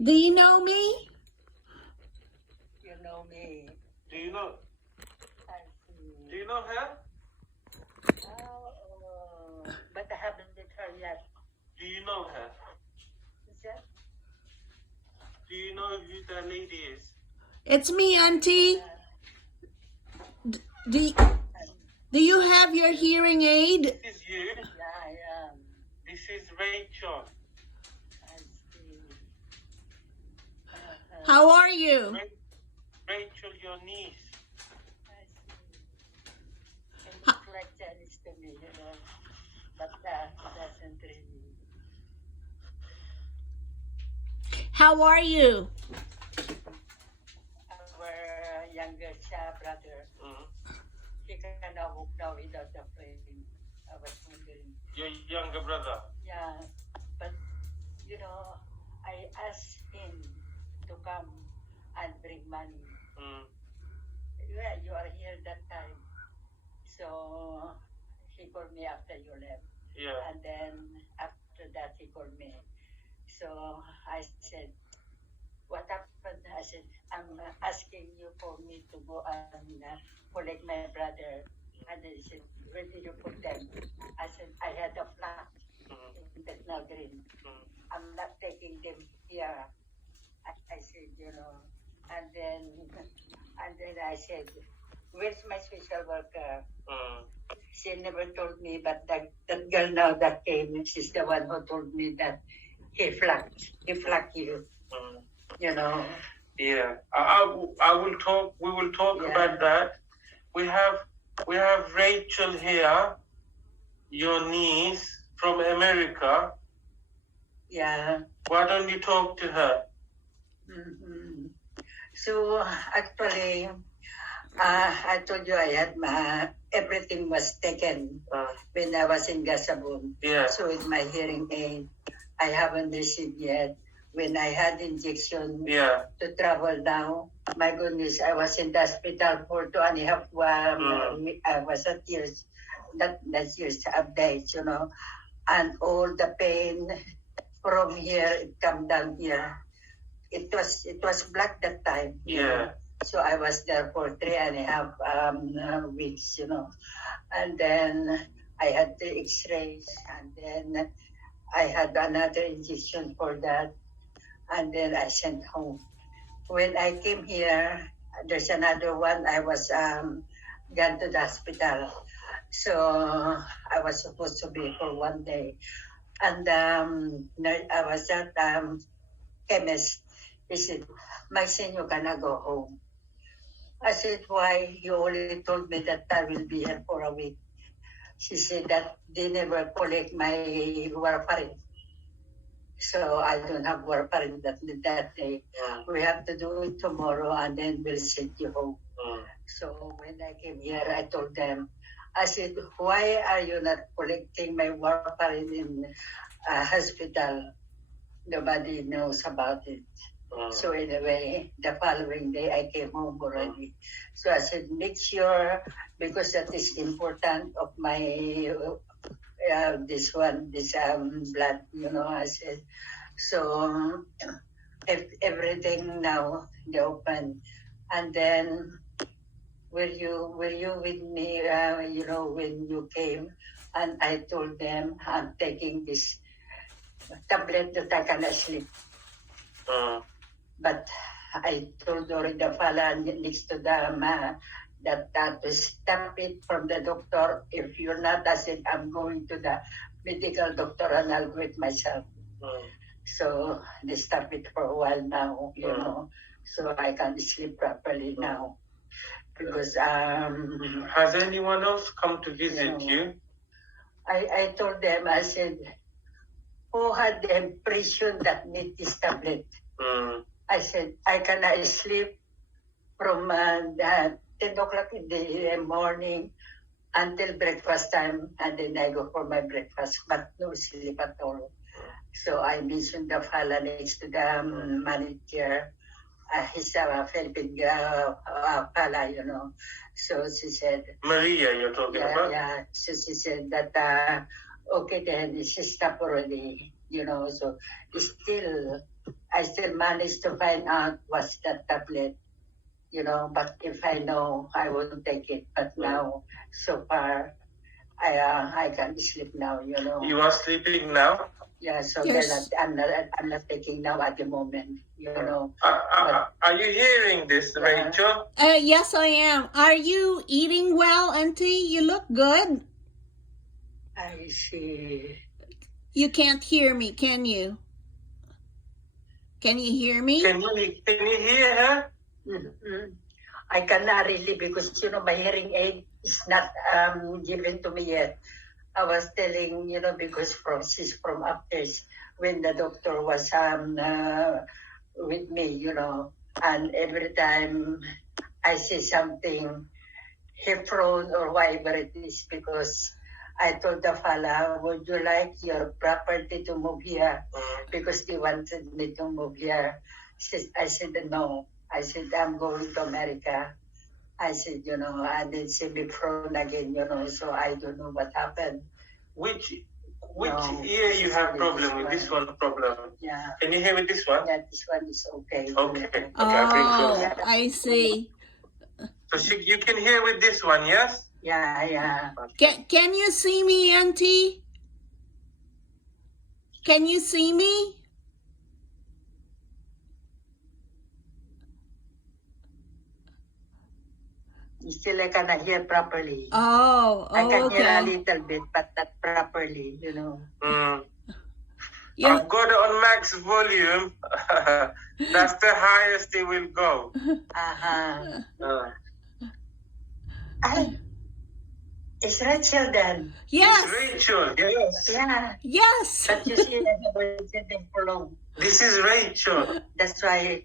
Do you know me? You know me. Do you know? I see. Do you know her? But I haven't met her yet. Do you know her? Is that? Do you know who that lady is? It's me, Auntie. Do, do you have your hearing aid? This is you. Yeah, I am. This is Rachel. I see. How are you? Rachel, your niece. I see. It looks like Chinese to me, you know. But it doesn't really. How are you? Our younger brother, he kind of hooked now without the frame. I was wondering. Your younger brother. Yeah, but you know, I asked him to come and bring money. Yeah, you are here that time. So he called me after you left. Yeah. And then after that he called me. So I said, what happened? I said, I'm asking you for me to go and collect my brother. And they said, where did you put them? I said, I had a flat in Bethnal Green. I'm not taking them here. I said, you know, and then I said, where's my social worker? She never told me, but that girl now that came, she's the one who told me that he flagged you, you know. Yeah, I will talk. We will talk about that. We have Rachel here, your niece from America. Yeah. Why don't you talk to her? So actually, I told you I had everything was taken when I was in Gasabon. Yeah. So with my hearing aid, I haven't received yet. When I had injection to travel now, my goodness, I was in the hospital for 2.5 I was at years, that's years of days, you know, and all the pain from here, it come down here. It was black that time. Yeah. Know? So I was there for 3.5 weeks, you know, and then I had the X-rays, and then I had another injection for that, and then I sent home. When I came here, there's another one. I was gone to the hospital, so I was supposed to be for 1 day, and I was at chemist. He said, Maxine, you cannot go home. I said, why? You only told me that I will be here for a week. She said that they never collect my warfarin. So I don't have warfarin that day. We have to do it tomorrow, and then we'll send you home. So when I came here, I told them, I said, why are you not collecting my warfarin in hospital? Nobody knows about it. So anyway, the following day I came home already. So I said, make sure, because that is important of my this blood, you know. I said, so if everything now they open, and then were you with me? You know, when you came, and I told them I'm taking this tablet that I cannot sleep. But I told already the fella next to them that to stop it from the doctor. If you're not, I said, I'm going to the medical doctor and I'll do it myself. So they stop it for a while now, you know, so I can sleep properly now. Because has anyone else come to visit you? I told them, I said, who had the impression that need this tablet? I said, I cannot sleep from 10 o'clock in the morning until breakfast time, and then I go for my breakfast, but no sleep at all. So I mentioned the fella next to the manager. He's a Philippine fella, you know. So she said, Maria, you're talking about? Yeah. So she said that, okay, then she stopped already, you know. So still, I still managed to find out what's that tablet, you know, but if I know, I wouldn't take it. But now, so far, I can sleep now, you know. You are sleeping now? Yeah, so Yes. I'm not taking now at the moment, you know. Are you hearing this, Yeah. Rachel? Yes, I am. Are you eating well, Auntie? You look good. I see. You can't hear me, can you? Can you hear me? Can you hear her? Mm-hmm. I cannot really because, you know, my hearing aid is not given to me yet. I was telling, you know, because she's from upstairs when the doctor was with me, you know, and every time I say something, he frown or whatever it is, because I told the fella, would you like your property to move here? Because they wanted me to move here. I said, no. I said, I'm going to America. I said, you know, and then she be prone again, you know, so I don't know what happened. Which No, ear you have this problem with? one. This one problem. Yeah. Can you hear with this one? Yeah, this one is okay. Okay. Okay, Oh, I bring closer. I see. So you can hear with this one, yes? Yeah, yeah. Can you see me, Auntie? Can you see me? Still I cannot hear properly. Oh, I can hear a okay. little bit, but not properly, you know. You, I've got it on max volume. That's the highest it will go. Uh-huh. It's Rachel then. yes, It's Rachel, yes. Yeah. yes. But you see, I never said them for long. This is Rachel. That's why,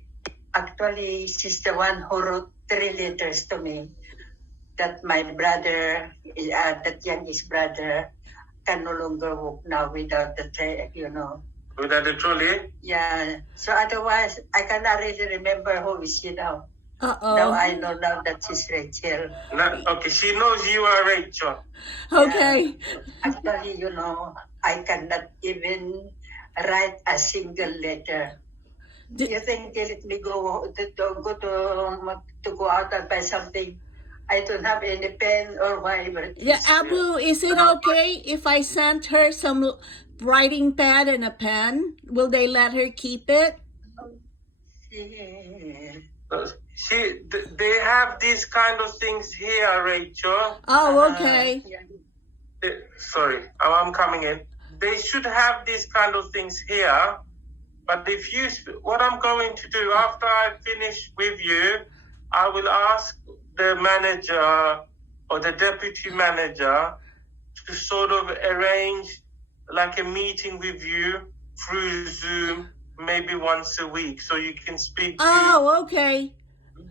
actually, she's the one who wrote 3 letters to me that my brother, that youngest brother, can no longer walk now without the tray, you know. Without the trolley? Yeah. So otherwise, I cannot really remember who is she now. Now Uh-oh. I know now that she's Rachel. Okay, she knows you are Rachel. Okay. Actually, you know, I cannot even write a single letter. Do you think they let me go to go out and buy something? I don't have any pen or whatever. Yeah, Abu, is it okay if I sent her some writing pad and a pen? Will they let her keep it? They have these kind of things here, Rachel. Oh, okay. Sorry, I'm coming in. They should have these kind of things here. But what I'm going to do after I finish with you, I will ask the manager or the deputy manager to sort of arrange like a meeting with you through Zoom, maybe once a week, so you can speak to. Oh, okay.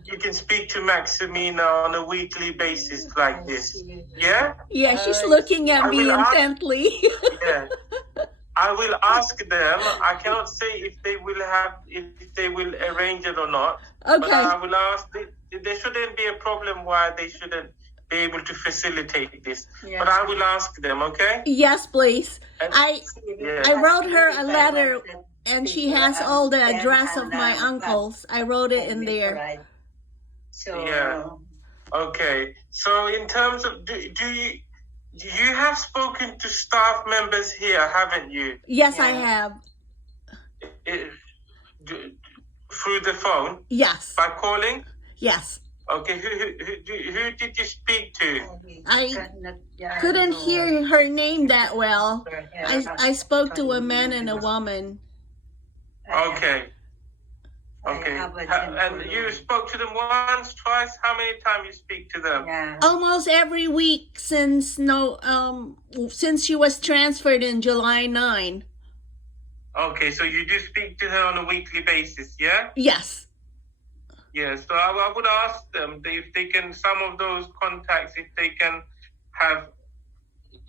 You can speak to Maxine on a weekly basis like this. Yeah? Yeah, she's looking at me intently. Yeah. I will ask them. I cannot say if they will arrange it or not. Okay. But I will ask. There shouldn't be a problem why they shouldn't be able to facilitate this. Yeah. But I will ask them. Okay? Yes, please. I Yeah. wrote her a letter, and she has all the address of my uncles. I wrote it in there. So Yeah. Okay. So in terms of do you have spoken to staff members here, haven't you? Yes, I have. Through the phone? Yes. By calling? Yes. Okay. Who did you speak to? I couldn't hear her name that well. I spoke to a man and a woman. Okay. Okay. And you spoke to them once, twice? How many times you speak to them? Yeah. Almost every week since she was transferred in July 9. Okay, so you do speak to her on a weekly basis, yeah? Yes. Yeah, so I would ask them if they can, some of those contacts, if they can have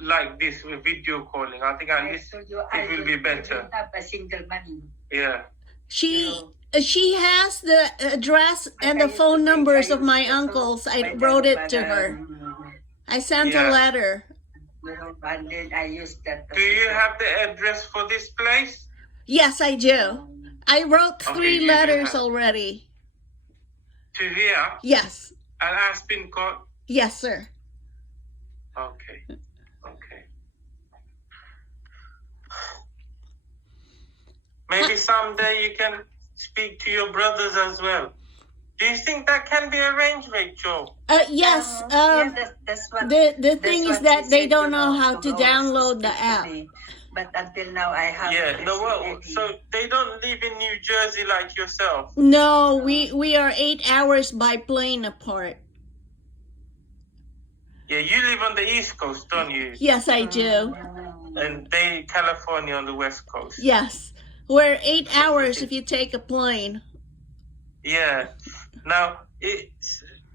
like this with video calling. I think it will be better. I don't have a single money. Yeah. She has the address and the phone numbers of my uncles. I wrote it to her. I sent a letter. And then I used that. Do you have the address for this place? Yes, I do. I wrote Okay, three you do letters have. already. To here, Yes. and has been got. Yes, sir. Okay. Okay. Maybe someday you can speak to your brothers as well. Do you think that can be arranged, Rachel? Yes. That's what. The thing is what that she they said, don't know how to go download the speak to app. me. But until now, I have. Yeah. No. Well, so they don't live in New Jersey like yourself. No, we are 8 hours by plane apart. Yeah, you live on the East Coast, don't you? Yes, I do. And they California on the West Coast. Yes. We're 8 hours if you take a plane. Yeah. Now,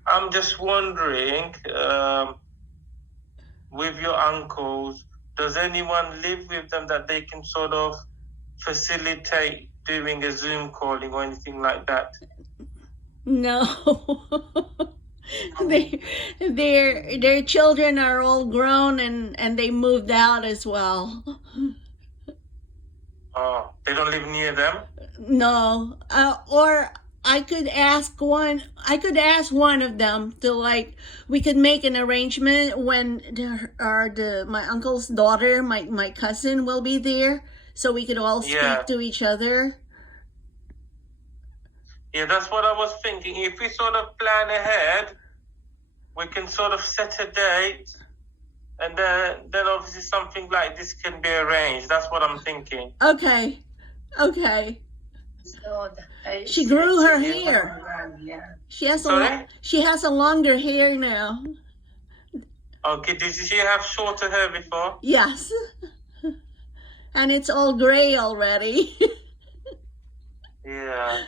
I'm just wondering, with your uncles, does anyone live with them that they can sort of facilitate doing a Zoom calling or anything like that? No. Their children are all grown and they moved out as well. Oh, they don't live near them? No. Or I could ask one of them to we could make an arrangement when my uncle's daughter, my cousin will be there, so we could all speak to each other. Yeah, that's what I was thinking. If we sort of plan ahead, we can sort of set a date, and then obviously something like this can be arranged. That's what I'm thinking. Okay. So, She grew her hair. Yeah. She has a longer hair now. Okay, did she have shorter hair before? Yes. And it's all gray already. Yeah.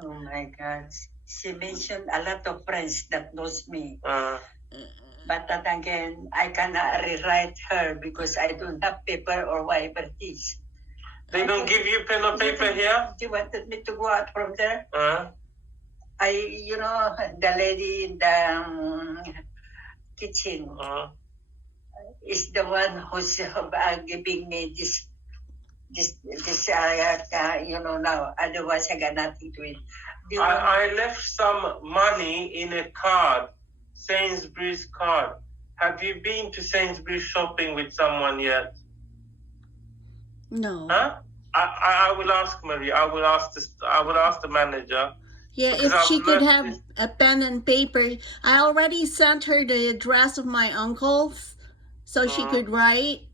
Oh my God. She mentioned a lot of friends that knows me. But then again, I cannot rewrite her because I don't have paper or whatever it is. They don't give you pen or paper here? You wanted me to go out from there? The lady in the kitchen is the one who's giving me this now. Otherwise, I got nothing to it. I left some money in a card, Sainsbury's card. Have you been to Sainsbury's shopping with someone yet? No. Huh? I will ask Marie. I will ask the manager. Yeah, if she could have a pen and paper. I already sent her the address of my uncles, so she could write.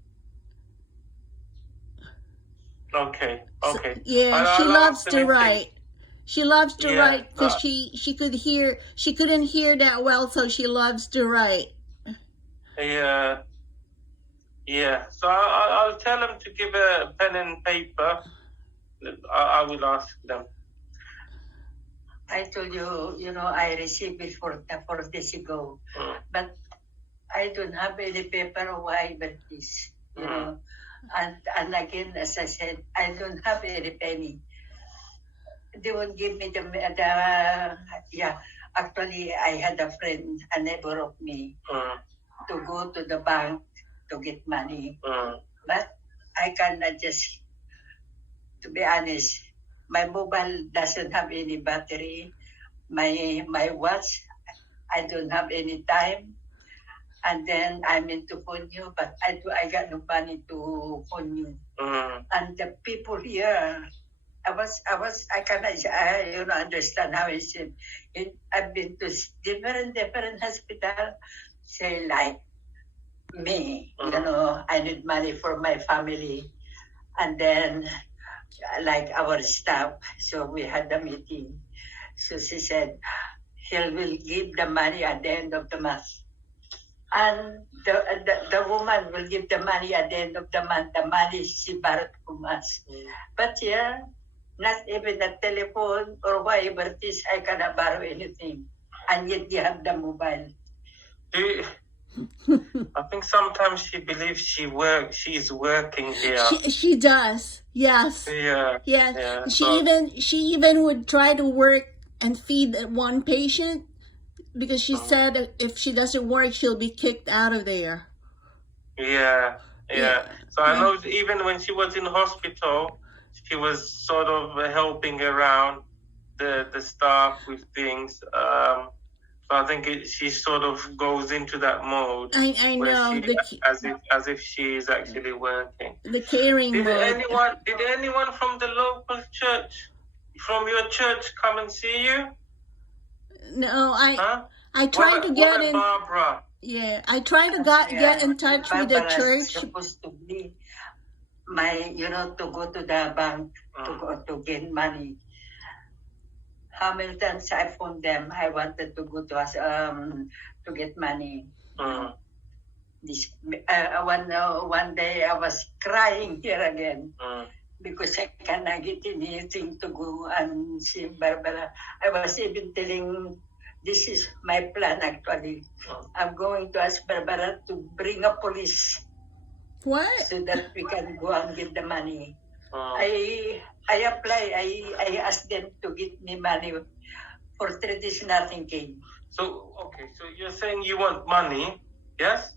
Okay. So, yeah, she loves to write. She loves to write because she couldn't hear that well, so she loves to write. Yeah. So I'll tell them to give a pen and paper. I will ask them. I told you, I received it 4 days ago, but I don't have any paper or whatever it is, know. And again, as I said, I don't have any penny. They won't give me actually, I had a friend, a neighbor of me, to go to the bank to get money. But I cannot just, to be honest, my mobile doesn't have any battery. My watch, I don't have any time. And then I meant to phone you, but I got no money to phone you. And the people here, I cannot, understand how it's. I've been to different hospital, say like me, I need money for my family, and then like our staff. So we had a meeting. So she said, he will give the money at the end of the month. And the woman will give the money at the end of the month, the money she borrowed from us. But here, not even the telephone or whatever it is, I cannot borrow anything. And yet you have the mobile. I think sometimes she believes she's working here. She does, yes. Yeah. She even would try to work and feed one patient, because she said if she doesn't work, she'll be kicked out of there. Yeah. So I know even when she was in hospital, he was sort of helping around the staff with things. So I think she sort of goes into that mode. I where know she, as if she is actually working. the caring Did mode. anyone from the local church, from your church, come and see you? No, Huh? I tried to get in. Barbara? Yeah, I tried to get in touch with the Barbara is church. supposed to be my, to go to the bank to get money. How many times I phoned them? I wanted to go to get money. This one day I was crying here again because I cannot get anything to go and see Barbara. I was even telling, this is my plan actually. I'm going to ask Barbara to bring a police. What? So that we can go and get the money. I apply. I asked them to give me money. For 3 days, nothing came. So okay, so you're saying you want money, yes?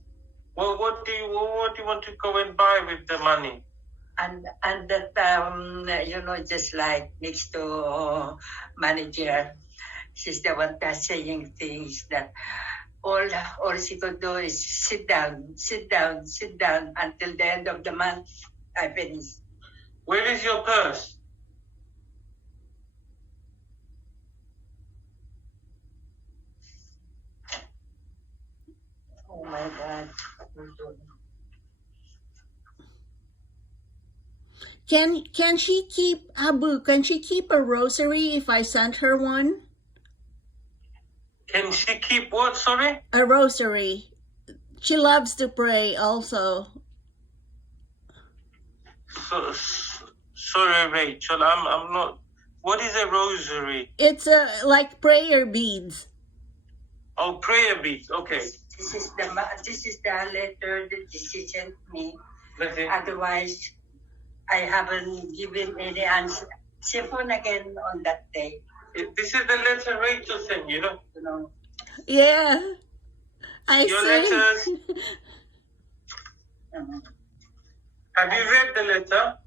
Well, what do you want to go and buy with the money? And that just like next to manager, she's the one that's saying things that all she could do is sit down until the end of the month. I finish. Where is your purse? Oh my God. Can she keep Abu? Can she keep a rosary if I sent her one? Can she keep what? Sorry. A rosary. She loves to pray also. Sorry, Rachel. I'm not. What is a rosary? It's like prayer beads. Oh, prayer beads. Okay. This is the letter that she sent me. Let's see. Otherwise, I haven't given any answer. She phoned again on that day. This is the letter Rachel sent you, know? Yeah. Your letters. Have you read the letter?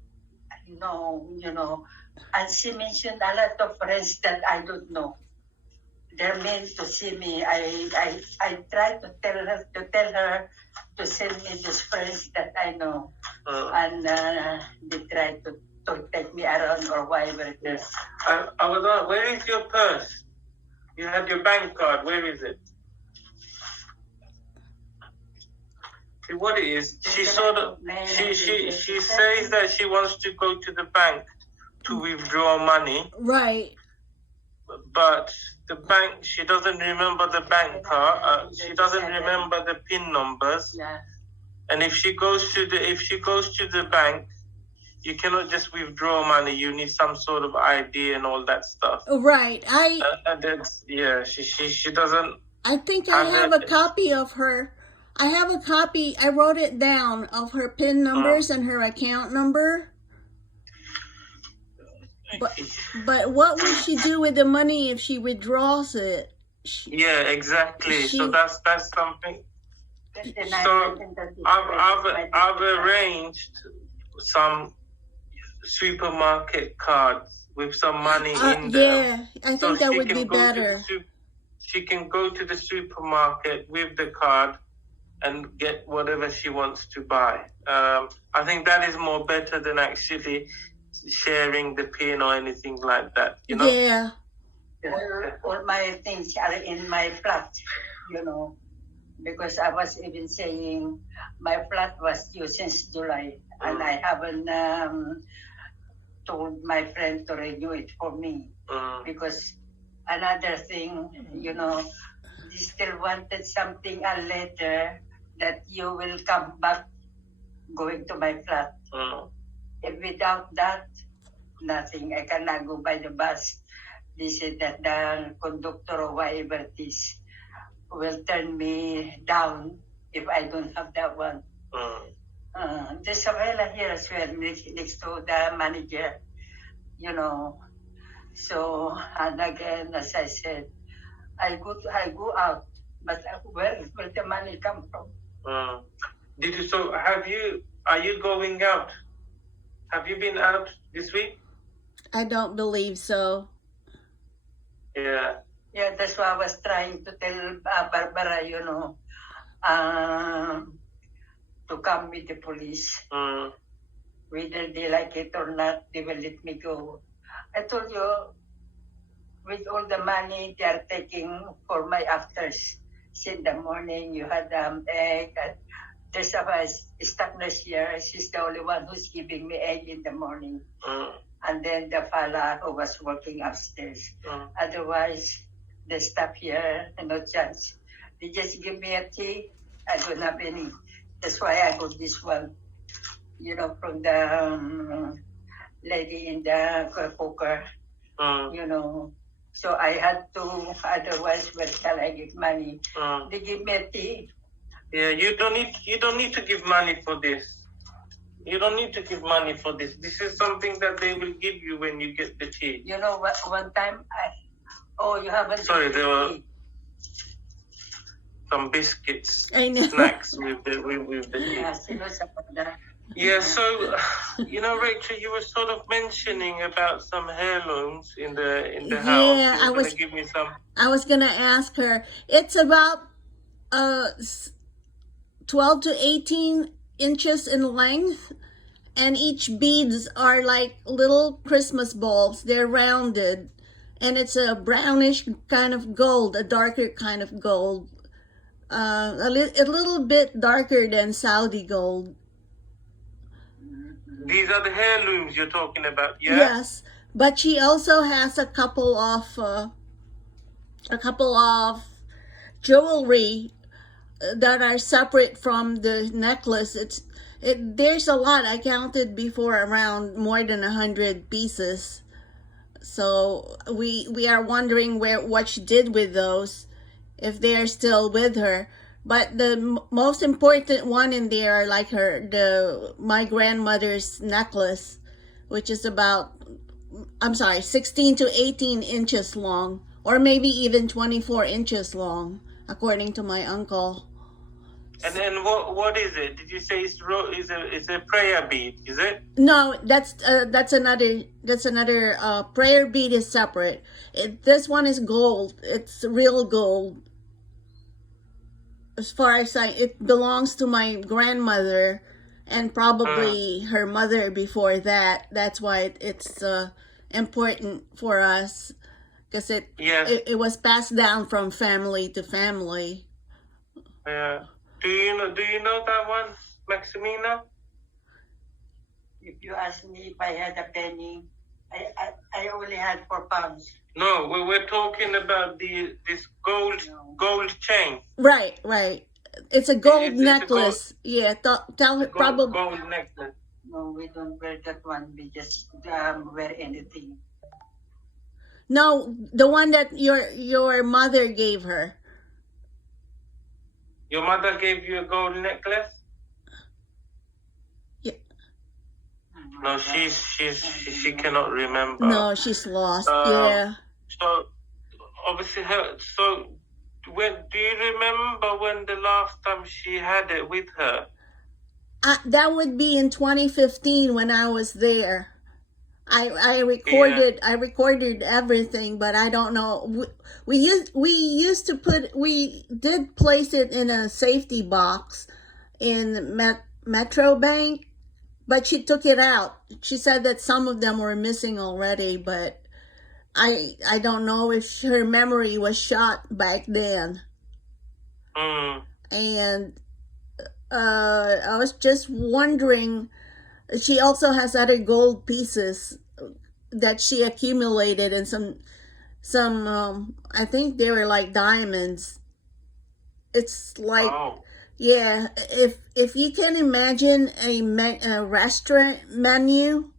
No, and she mentioned a lot of friends that I don't know. They're meant to see me. I tried to tell her to send me those friends that I know, and they tried to take me around or whatever it is. I was on. Where is your purse? You have your bank card. Where is it? See what it is. She sort of. She says that she wants to go to the bank to withdraw money. Right. But the bank, she doesn't remember the bank card. She doesn't remember the PIN numbers. Yeah. And if she goes to the bank, you cannot just withdraw money. You need some sort of ID and all that stuff. Right. And that's, yeah. She doesn't. I think I have a copy of her. I have a copy. I wrote it down of her PIN numbers and her account number. But what will she do with the money if she withdraws it? Yeah, exactly. So that's something. So I've arranged some supermarket cards with some money in there. Yeah, I think that would be better. She can go to the supermarket with the card and get whatever she wants to buy. I think that is more better than actually sharing the PIN or anything like that, Yeah. All my things are in my flat, because I was even saying my flat was due since July, and I haven't told my friend to renew it for me. Because another thing, they still wanted something, a letter that you will come back going to my flat. If without that, nothing. I cannot go by the bus. They said that the conductor or whatever it is will turn me down if I don't have that one. There's a fella here as well, next to the manager, So, and again, as I said, I go out, but where will the money come from? Are you going out? Have you been out this week? I don't believe so. Yeah. Yeah, that's why I was trying to tell Barbara, to come with the police. Whether they like it or not, they will let me go. I told you, with all the money they are taking for my afters. In the morning, you had egg. There's a staff nurse here. She's the only one who's giving me egg in the morning. And then the fella who was working upstairs. Otherwise, the staff here, no chance. They just give me a tea. I don't have any. That's why I got this one, from the lady in the cooker, So I had to, otherwise, where shall I get money? They give me a tea. Yeah, you don't need to give money for this. You don't need to give money for this. This is something that they will give you when you get the tea. You know what? One time, you haven't. Sorry, there were some biscuits, I know. snacks with the tea. Yeah, so, Rachel, you were sort of mentioning about some heirlooms in the house. Yeah, You were gonna give me some. I was gonna ask her. It's about 12 to 18 inches in length, and each beads are like little Christmas balls. They're rounded, and it's a brownish kind of gold, a darker kind of gold, a little bit darker than Saudi gold. These are the heirlooms you're talking about, yeah? Yes, but she also has a couple of jewelry that are separate from the necklace. There's a lot. I counted before, around more than 100 pieces. So we are wondering what she did with those, if they are still with her. But the most important one in there are like my grandmother's necklace, which is about 16 to 18 inches long, or maybe even 24 inches long, according to my uncle. And then what is it? Did you say it's a prayer bead? Is it? No, that's another prayer bead is separate. This one is gold. It's real gold. As far as it belongs to my grandmother, and probably her mother before that. That's why it's important for us, because it was passed down from family to family. Yeah. Do you know that one, Maximina? If you ask me if I had a penny, I only had 4 pounds. No, we were talking about this gold chain. Right. It's a gold necklace. Yeah, tell her probably. Gold necklace. No, we don't wear that one. We just wear anything. No, the one that your mother gave her. Your mother gave you a gold necklace? Yeah. No, she cannot remember. No, she's lost. Yeah. So obviously, do you remember when the last time she had it with her? That would be in 2015 when I was there. I recorded everything, but I don't know. We did place it in a safety box in Metro Bank, but she took it out. She said that some of them were missing already, but I don't know if her memory was shot back then. And I was just wondering, she also has other gold pieces that she accumulated, and some I think they were like diamonds. It's like, yeah, if you can imagine a restaurant menu,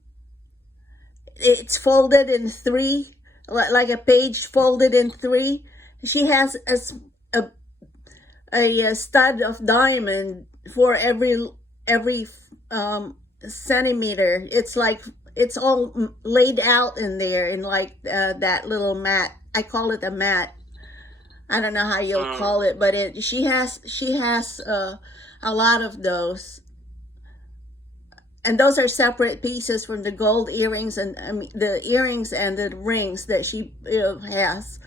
it's folded in 3, like a page folded in 3. She has a stud of diamond for every centimeter. It's like it's all laid out in there in like that little mat. I call it a mat. I don't know how you'll call it, but she has a lot of those. and those are separate pieces from the gold earrings and the earrings and the rings that she has.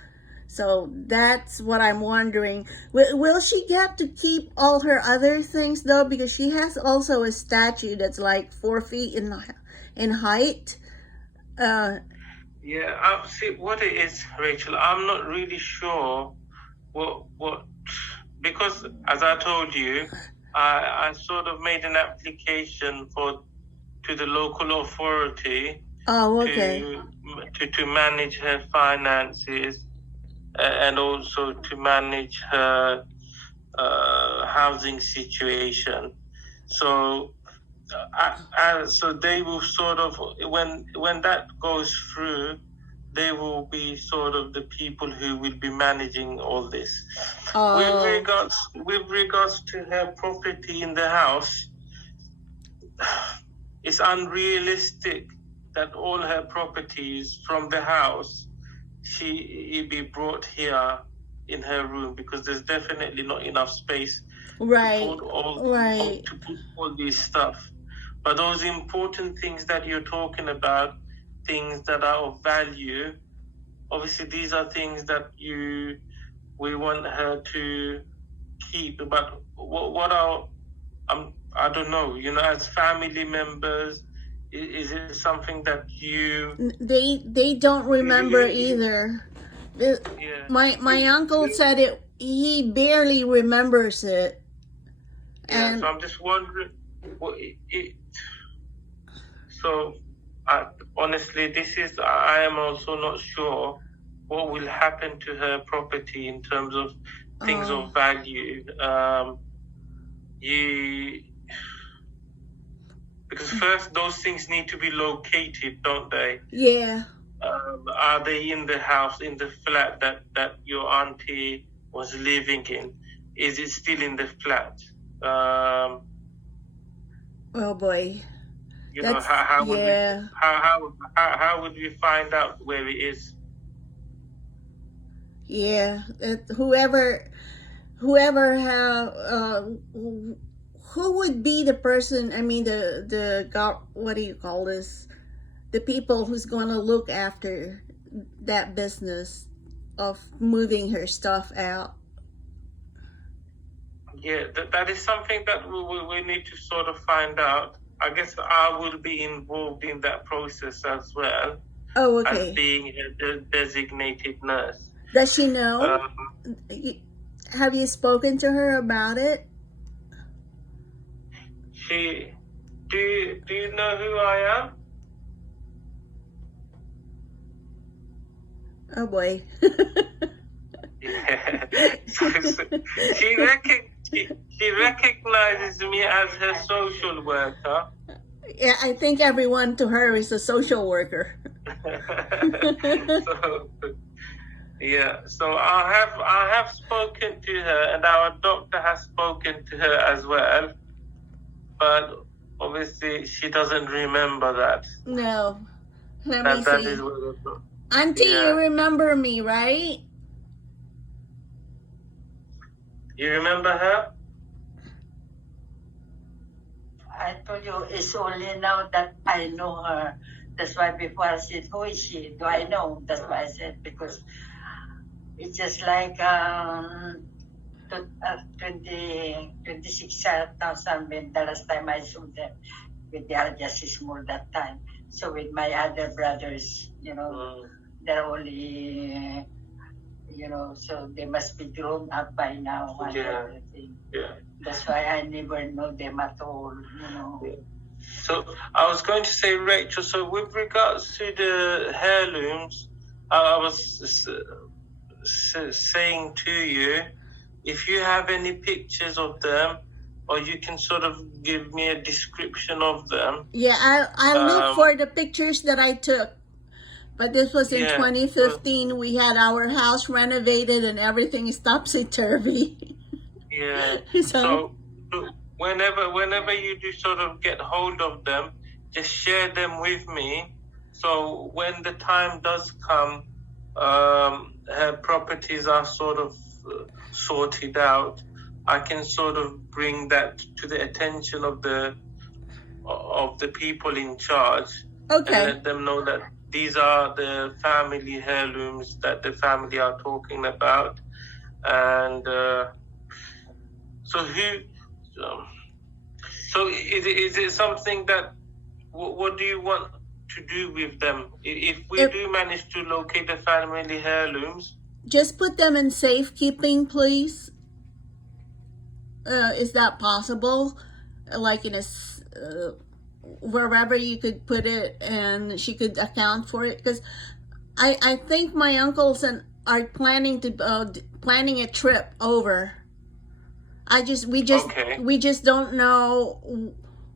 So that's what I'm wondering. Will she get to keep all her other things though? Because she has also a statue that's like 4 feet in height. Yeah, see what it is, Rachel. I'm not really sure what because as I told you, I sort of made an application to the local authority. Oh, okay. To manage her finances and also to manage her housing situation. So so they will sort of when that goes through, they will be sort of the people who will be managing all this. Oh. With regards to her property in the house, it's unrealistic that all her properties from the house she be brought here in her room, because there's definitely not enough space to put all this stuff. But those important things that you're talking about, things that are of value, obviously these are things that we want her to keep. But what are I don't know, as family members, is it something that they don't remember either. Yeah. My uncle said he barely remembers it. Yeah, and so I'm just wondering so honestly, I am also not sure what will happen to her property in terms of things of value. Because first those things need to be located, don't they? Yeah. Are they in the house, in the flat that your auntie was living in? Is it still in the flat? Oh boy. How would we find out where it is? Yeah, whoever who would be the person? I mean, what do you call this? The people who's going to look after that business of moving her stuff out. Yeah, that is something that we need to sort of find out. I guess I will be involved in that process as well. Oh, okay. As being a designated nurse. Does she know? Have you spoken to her about it? Do you know who I am? Oh boy. Yeah. She recognizes me as her social worker. Yeah, I think everyone to her is a social worker. So I have spoken to her, and our doctor has spoken to her as well. But obviously, she doesn't remember that. No. Let me see. Is what Auntie, you remember me, right? You remember her? I told you, it's only now that I know her. That's why before I said, who is she? Do I know? That's why I said, because it's just like 26,000 when the last time I saw them. With the other just more that time. So with my other brothers, they're only, so they must be grown up by now and everything. Yeah. That's why I never know them at all, Yeah. So I was going to say, Rachel, so with regards to the heirlooms, I was saying to you, if you have any pictures of them, or you can sort of give me a description of them. Yeah, I look for the pictures that I took. But this was in 2015. We had our house renovated and everything is topsy-turvy. Yeah. So whenever you do sort of get hold of them, just share them with me. So when the time does come, her properties are sort of sorted out, I can sort of bring that to the attention of the of the people in charge, and Okay. let them know that these are the family heirlooms that the family are talking about. And so is it something that, what do you want to do with them? If we do manage to locate the family heirlooms, Just put them in safekeeping, please. Is that possible? Like in a wherever you could put it, and she could account for it. Because I think my uncles and are planning a trip over. We just don't know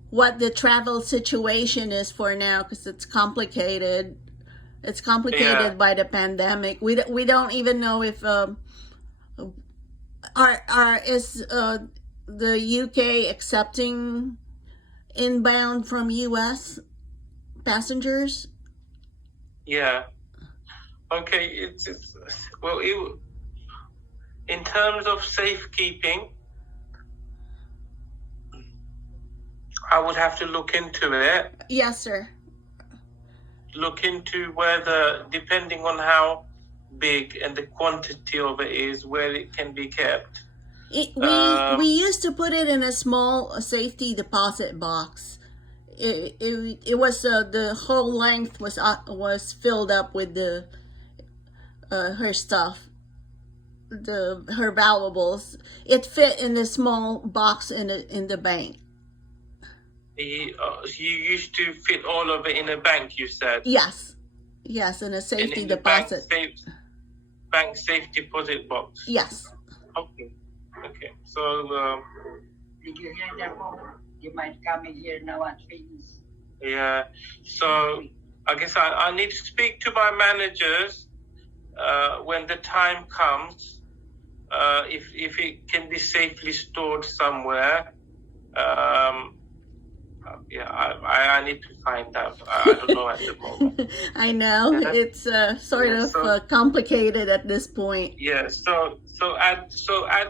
what the travel situation is for now, because it's complicated. It's complicated by the pandemic. We don't even know if is the UK accepting inbound from US passengers? Yeah. Okay. It's well, in terms of safekeeping, I would have to look into it. Yes, sir. Look into whether, depending on how big and the quantity of it is, where it can be kept. We used to put it in a small safety deposit box. It was the whole length was filled up with the her stuff, her valuables. It fit in a small box in the bank. You used to fit all of it in a bank, you said? Yes, in a safety deposit. Bank safe deposit box. Yes. Okay. So. Did you hear that, Mom? You might come in here now and things. Yeah. So I guess I need to speak to my managers when the time comes. If it can be safely stored somewhere. I need to find out. I don't know at the moment. I know it's sort of complicated at this point. Yeah. So at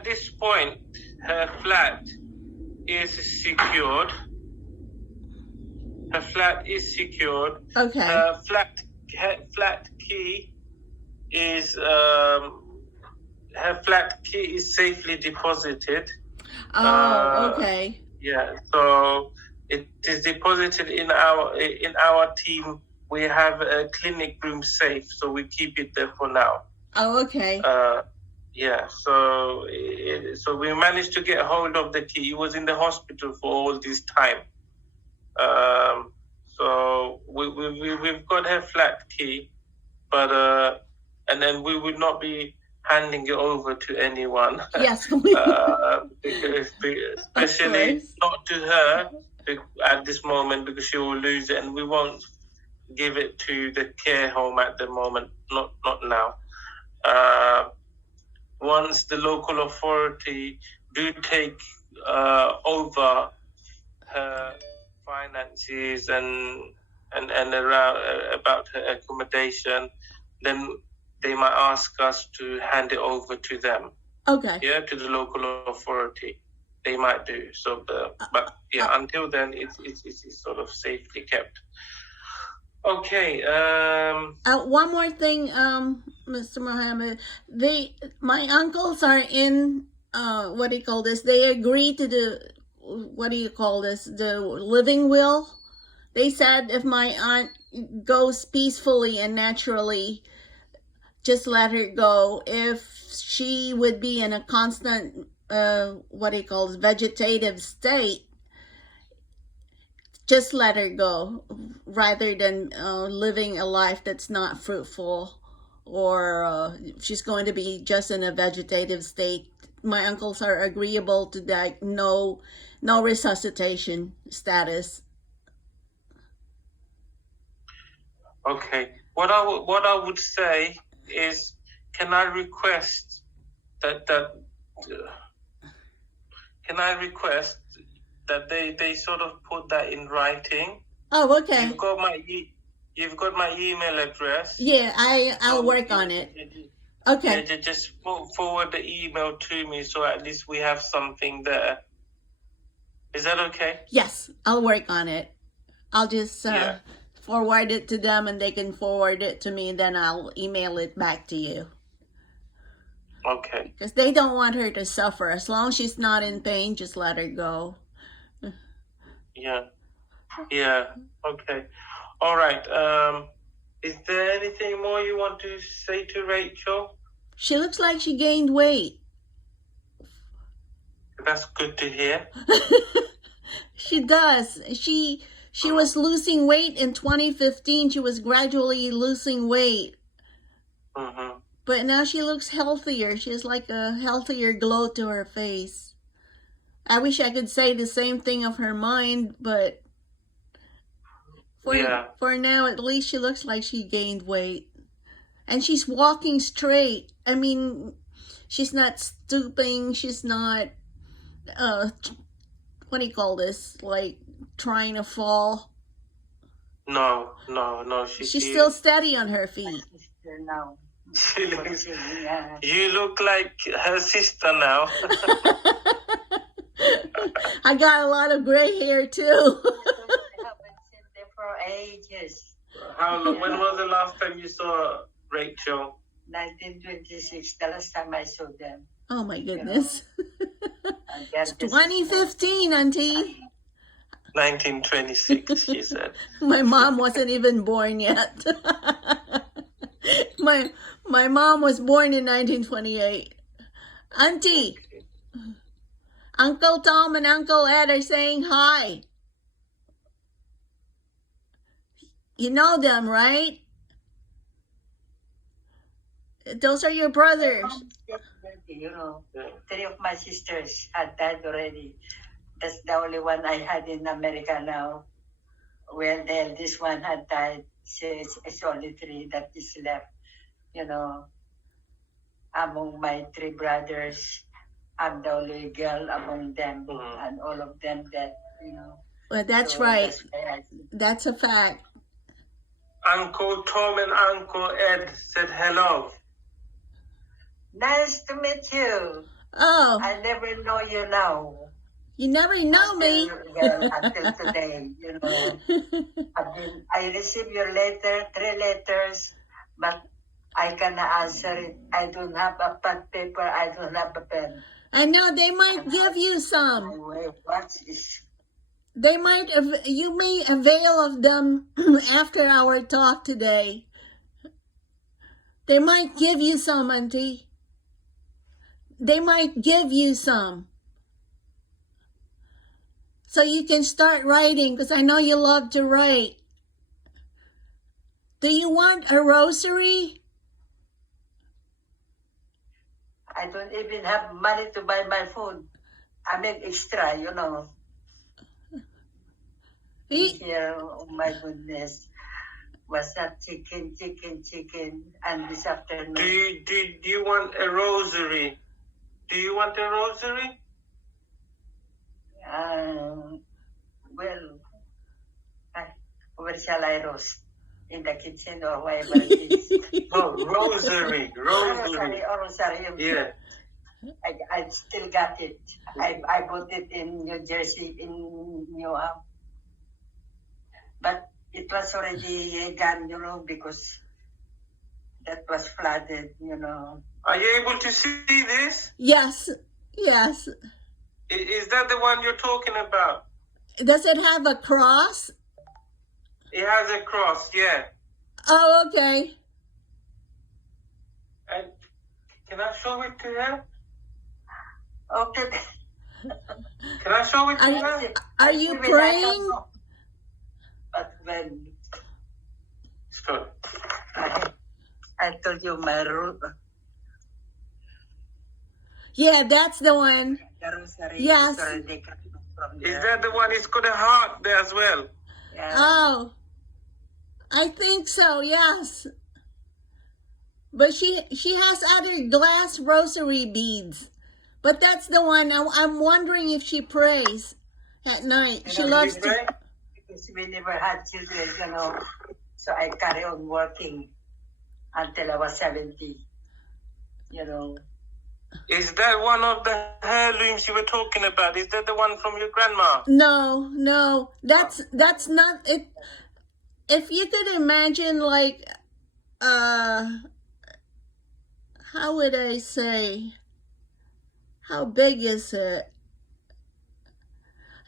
this point, her flat is secured. Her flat is secured. Okay. Her flat key is safely deposited. Oh, okay. Yeah. So it is deposited in our team. We have a clinic room safe, so we keep it there for now. Oh, okay. Yeah. So we managed to get a hold of the key. He was in the hospital for all this time. So we've got her flat key, but and then we would not be handing it over to anyone. Yes. Especially not to her at this moment, because she will lose it, and we won't give it to the care home at the moment. Not now. Once the local authority do take over her finances and around about her accommodation, then they might ask us to hand it over to them. Okay. Yeah, to the local authority. They might do so, but until then, it's sort of safely kept. Okay. One more thing, Mr. Mohammed. My uncles are in what do you call this? They agree to the the living will. They said if my aunt goes peacefully and naturally, just let her go. If she would be in a constant vegetative state, just let her go, rather than living a life that's not fruitful, or she's going to be just in a vegetative state. My uncles are agreeable to that. No resuscitation status. Okay. What I would say is, can I request that they sort of put that in writing? Oh, okay. You've got my email address. Yeah, I'll work on it. Okay. Yeah, just forward the email to me, so at least we have something there. Is that okay? Yes, I'll work on it. I'll just Yeah. forward it to them and they can forward it to me, and then I'll email it back to you. Okay. Because they don't want her to suffer. As long as she's not in pain, just let her go. Yeah. Yeah. Okay. All right. Is there anything more you want to say to Rachel? She looks like she gained weight. That's good to hear. She does. She was losing weight in 2015. She was gradually losing weight. Mm-hmm. But now she looks healthier. She has like a healthier glow to her face. I wish I could say the same thing of her mind, but for now, at least she looks like she gained weight. And she's walking straight. I mean, she's not stooping. She's not, what do you call this? Like trying to fall. No. She's still steady on her feet. Now. She looks, Yeah. you look like her sister now. I got a lot of gray hair too. I haven't seen them for ages. How long? When was the last time you saw Rachel? 1926, the last time I saw them. Oh my goodness. And they're It's just- 2015, Auntie. 1926, she said. My mom wasn't even born yet. My mom was born in 1928. Auntie, Uncle Tom and Uncle Ed are saying hi. You know them, right? Those are your brothers. You know, Yeah. 3 of my sisters had died already. That's the only one I had in America now. Well, the eldest one had died. So it's only 3 that is left. You know, among my 3 brothers, I'm the only girl among them, Mhm. and all of them dead. You know. Well, that's So right. why I- That's a fact. Uncle Tom and Uncle Ed said hello. Nice to meet you. Oh, I never know you now. you never know me. Until today, you know. I received your letter, 3 letters, but I cannot answer it. I don't have a pad paper. I don't have a pen. I know they might give you some. What is? You may avail of them after our talk today. They might give you some, Auntie. They might give you some. So you can start writing, because I know you love to write. Do you want a rosary? I don't even have money to buy my food. I mean extra, you know. Here, oh my goodness. Was that chicken, and this afternoon. Do you want a rosary? Do you want a rosary? Well, where shall I roast? In the kitchen or wherever it is? Oh, rosary. Rosary. Yeah. I still got it. I bought it in New Jersey, in New York. But it was already gone, you know, because that was flooded, you know. Are you able to see this? Yes. Is that the one you're talking about? Does it have a cross? It has a cross, yeah. Oh, okay. And can I show it to her? Okay. Can I show it to her? Are you Maybe I praying? don't know. But when Sure. I told you my root, Yeah, that's the one. the rosary Yes. is already coming from Is there. that the one? It's got a heart there as well. Yeah. Oh, I think so, yes. But she has other glass rosary beads. But that's the one. I'm wondering if she prays at night. She You know, loves you to. pray? Because we never had children, you know. So I carry on working until I was 70, you know. Is that one of the heirlooms you were talking about? Is that the one from your grandma? No, that's not it. If you could imagine, like, how would I say? How big is it?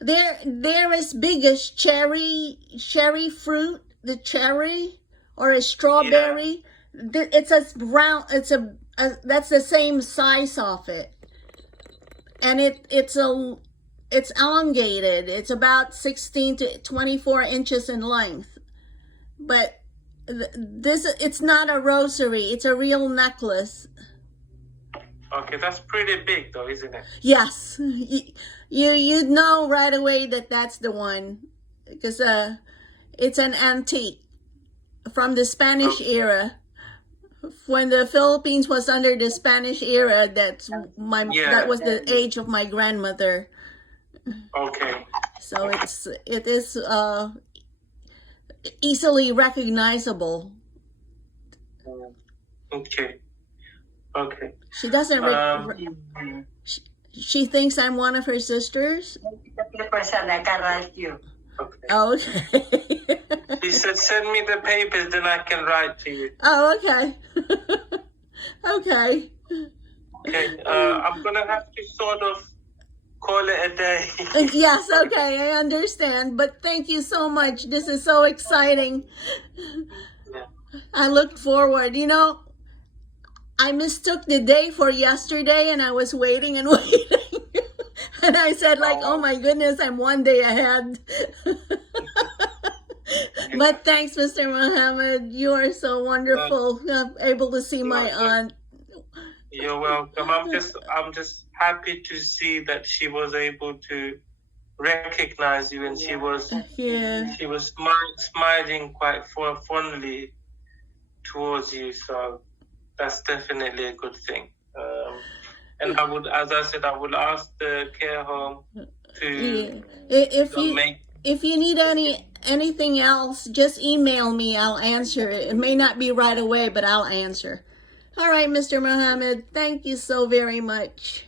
They're as big as cherry fruit, the cherry, or a strawberry. It's a brown. It's a that's the same size of it, and it's elongated. It's about 16 to 24 inches in length. But it's not a rosary. It's a real necklace. Okay, that's pretty big though, isn't it? Yes, you'd know right away that that's the one, because it's an antique from the Spanish era. When the Philippines was under the Spanish era, that was the age of my grandmother. Okay. So it is easily recognizable. Okay. She doesn't. She thinks I'm one of her sisters. The person I can write you. Okay. Oh, okay. He said, "Send me the papers, then I can write to you." Oh, okay. Okay. Okay. I'm gonna have to sort of call it a day. Yes, okay, I understand. But thank you so much. This is so exciting. Yeah. I look forward. I mistook the day for yesterday, and I was waiting and waiting. And I said, like, oh my goodness, I'm one day ahead. But thanks, Mr. Mohammed. You are so wonderful. I'm able to see my aunt. You're welcome. I'm just happy to see that she was able to recognize you, and she was smiling quite fondly towards you. So that's definitely a good thing. And I would, as I said, I would ask the care home to if you need anything else, just email me. I'll answer it. It may not be right away, but I'll answer. All right, Mr. Mohammed. Thank you so very much.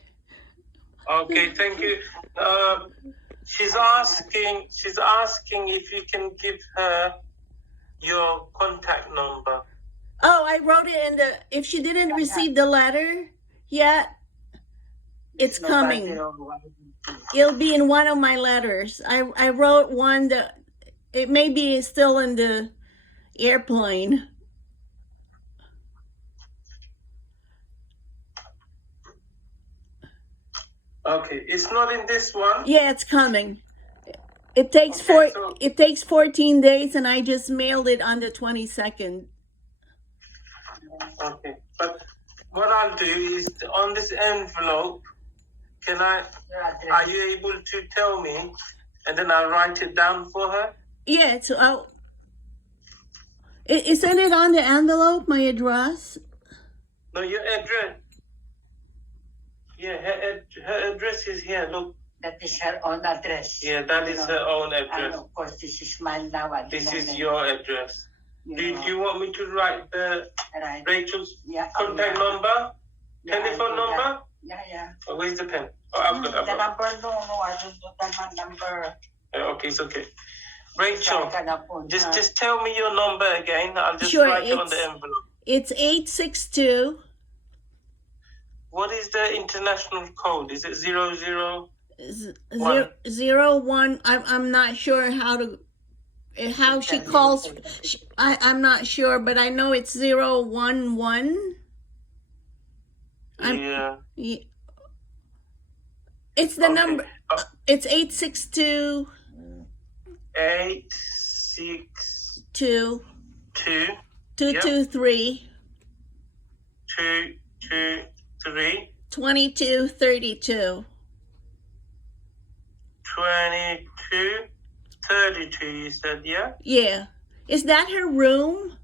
Okay, thank you. She's asking if you can give her your contact number. Oh, I wrote it if she didn't receive the letter yet, it's coming. It'll be in one of my letters. I wrote one that it may be still in the airplane. Okay, it's not in this one. Yeah, it's coming. It takes it takes 14 days, and I just mailed it on the 22nd. Okay, but what I'll do is on this envelope, are you able to tell me, and then I'll write it down for her? Yeah, so isn't it on the envelope, my address? No, your address. Yeah, her address is here. Look. That is her own address. Yeah, that is her own address. And of course, this is mine now. This is your address. Do you want me to write Rachel's contact number? Telephone number? Yeah. Oh, where's the pen? Oh, I've got the number, no, I don't know that number. Okay, it's okay. Rachel, just tell me your number again. I'll just write it on the envelope. It's 862. What is the international code? Is it 001? I'm not sure how she calls. I'm not sure, but I know it's 011. Yeah. It's the number. It's 862. 862. 223. 223. 2232. 2232, you said, yeah? Yeah. Is that her room?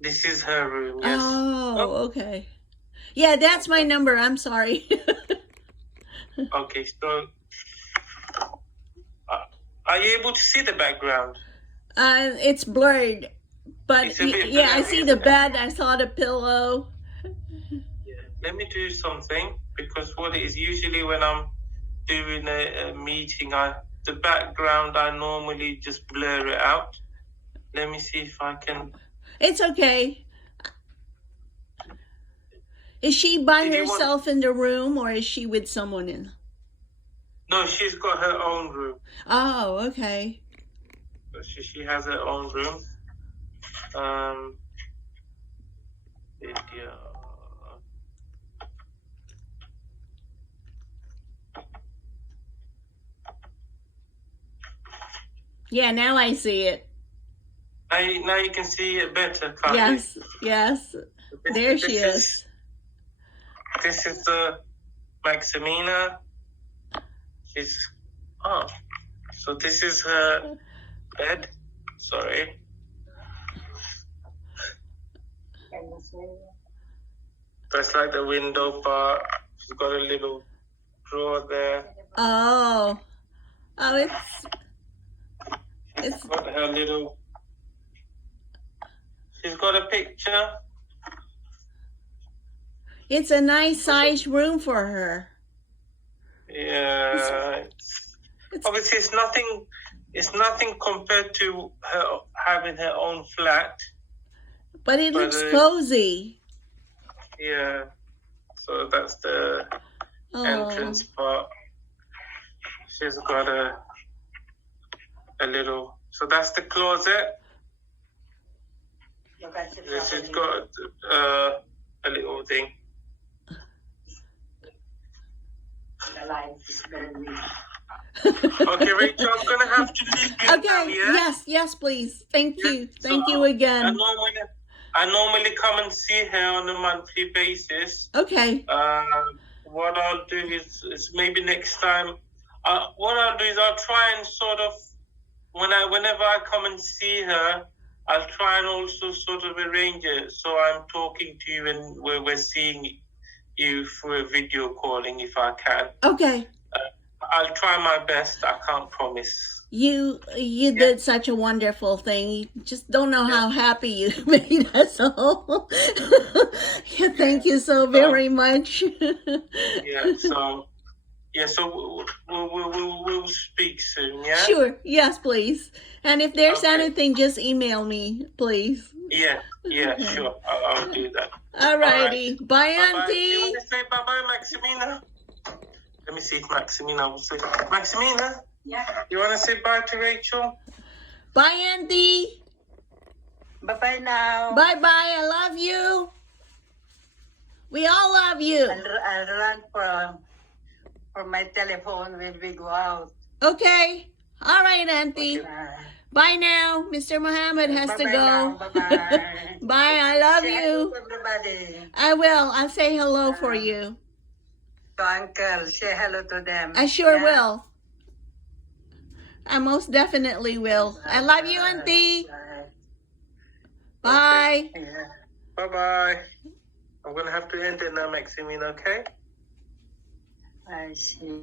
This is her room, yes. Oh, okay. Yeah, that's my number. I'm sorry. Okay, so are you able to see the background? It's blurred, but yeah, I see the bed. I saw the pillow. let me do something, because what it is, usually when I'm doing a meeting, the background, I normally just blur it out. Let me see if I can. It's okay. Is she by Did you want- herself in the room, or is she with someone in? No, she's got her own room. Oh, okay. She has her own room. Video. Yeah, now I see it. Now you can see it better, can't Yes, yes. There she is. This is Maximina. So this is her bed. Sorry. That's like the window part. She's got a little drawer there. Oh, it's Got her little. She's got a picture. it's a nice size room for her. Yeah. Obviously, it's nothing. It's nothing compared to her having her own flat. But it looks cozy. Yeah. So that's the entrance part. She's got a little. So that's the closet. She's got a little thing. Okay, Rachel, I'm gonna have to leave you now. Okay. Yeah? Yes, please. Thank you. So Thank you again. I normally come and see her on a monthly basis. Okay. What I'll do is maybe next time. What I'll do is I'll try and sort of whenever I come and see her, I'll try and also sort of arrange it so I'm talking to you and we're seeing you through a video calling if I can. Okay. I'll try my best. I can't promise. You did such a wonderful thing. You just don't know how happy you made us all. Yeah, thank you so very much. So we'll speak soon. Yeah. Sure. Yes, please. And if there's anything, just email me, please. Yeah. Sure. I'll do that. All righty. Bye, Bye-bye. Auntie. You want to say bye-bye, Maximina? Let me see if Maximina will say. Maximina? Yeah. You want to say bye to Rachel? Bye, Auntie. Bye-bye now. Bye-bye. I love you. We all love you. I'll run for my telephone when we go out. Okay. All right, Auntie. Bye now. Mr. Muhammad has to go. Bye-bye. Bye. I love Say you. hello to everybody. I will. I'll say hello for you. To Uncle, say hello to them. I sure will. I most definitely will. I love you, Auntie. Bye. Yeah. Bye-bye. I'm going to have to end it now, Maximina, okay? I see.